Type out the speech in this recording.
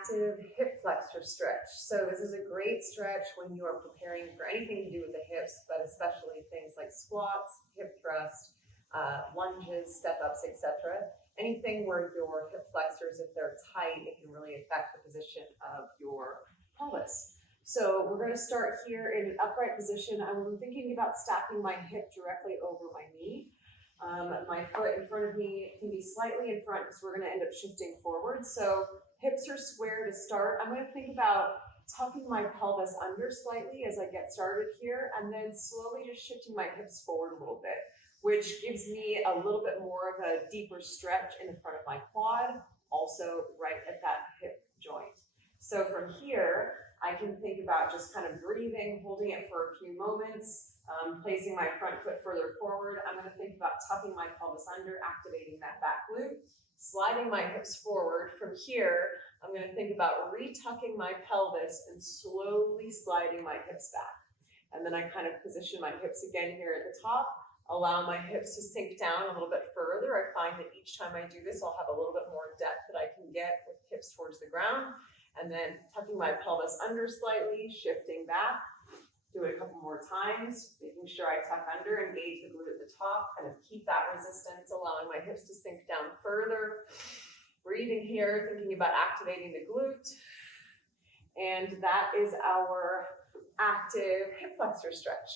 active hip flexor stretch. So this is a great stretch when you are preparing for anything to do with the hips, but especially things like squats, hip thrust, lunges, step-ups, etc. Anything where your hip flexors, if they're tight, it can really affect the position of your pelvis. So we're going to start here in an upright position. I'm thinking about stacking my hip directly over my knee. My foot in front of me can be slightly in front because we're going to end up shifting forward. So hips are square to start. I'm going to think about tucking my pelvis under slightly as I get started here, and then slowly just shifting my hips forward a little bit, which gives me a little bit more of a deeper stretch in the front of my quad, also right at that hip joint. So from here, I can think about just kind of breathing, holding it for a few moments, placing my front foot further forward. I'm going to think about tucking my pelvis under, activating that back glute, sliding my hips forward. From here, I'm going to think about retucking my pelvis and slowly sliding my hips back. And then I kind of position my hips again here at the top, allow my hips to sink down a little bit further. I find that each time I do this, I'll have a little bit more depth that I can get with hips towards the ground. And then tucking my pelvis under slightly, shifting back. Do it a couple more times, making sure I tuck under, engage the glute at the top, kind of keep that resistance, allowing my hips to sink down further. Breathing here, thinking about activating the glute. And that is our active hip flexor stretch.